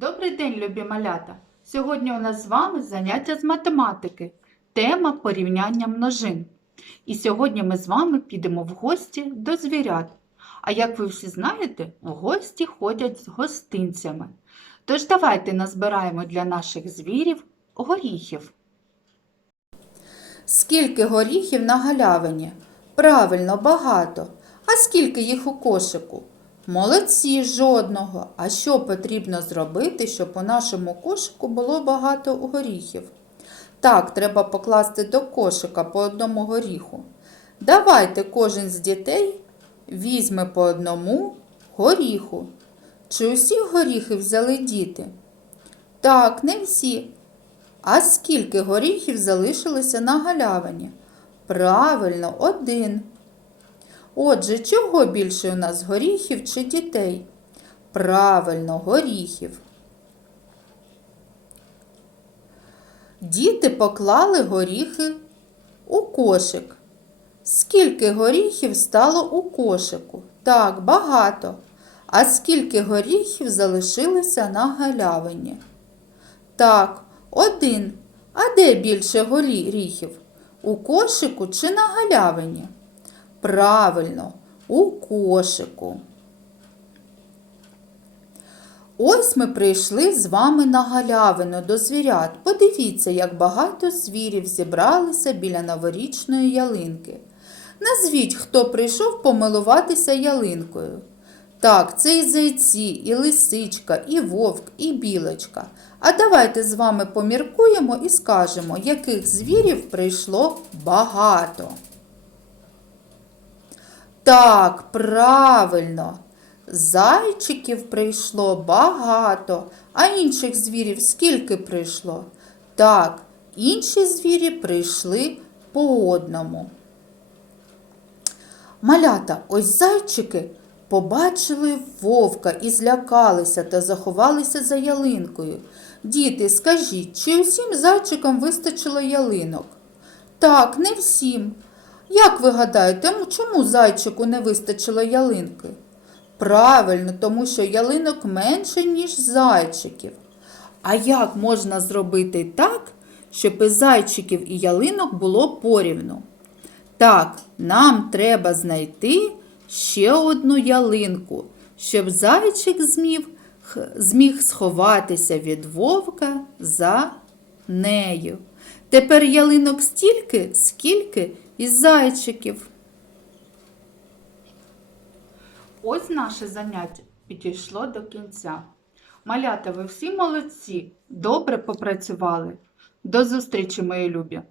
Добрий день, любі малята! Сьогодні у нас з вами заняття з математики, тема порівняння множин. І сьогодні ми з вами підемо в гості до звірят. А як ви всі знаєте, в гості ходять з гостинцями. Тож давайте назбираємо для наших звірів горіхів. Скільки горіхів на галявині? Правильно, багато. А скільки їх у кошику? Молодці, жодного. А що потрібно зробити, щоб у нашому кошику було багато горіхів? Так, треба покласти до кошика по одному горіху. Давайте кожен з дітей візьме по одному горіху. Чи усі горіхи взяли діти? Так, не всі. А скільки горіхів залишилося на галявині? Правильно, один. Отже, чого більше у нас горіхів чи дітей? Правильно, горіхів. Діти поклали горіхи у кошик. Скільки горіхів стало у кошику? Так, багато. А скільки горіхів залишилося на галявині? Так, один. А де більше горіхів? У кошику чи на галявині? Правильно, у кошику. Ось ми прийшли з вами на галявину до звірят. Подивіться, як багато звірів зібралися біля новорічної ялинки. Назвіть, хто прийшов помилуватися ялинкою. Так, це і зайці, і лисичка, і вовк, і білочка. А давайте з вами поміркуємо і скажемо, яких звірів прийшло багато. Так, правильно. Зайчиків прийшло багато, а інших звірів скільки прийшло? Так, інші звірі прийшли по одному. Малята, ось зайчики побачили вовка і злякалися та заховалися за ялинкою. Діти, скажіть, чи усім зайчикам вистачило ялинок? Так, не всім. Як ви гадаєте, чому зайчику не вистачило ялинки? Правильно, тому що ялинок менше, ніж зайчиків. А як можна зробити так, щоб і зайчиків і ялинок було порівну? Так, нам треба знайти ще одну ялинку, щоб зайчик зміг, х- зміг сховатися від вовка за нею. Тепер ялинок стільки, скільки із зайчиків. Ось наше заняття підійшло до кінця. Малята, ви всі молодці, добре попрацювали. До зустрічі, мої любі!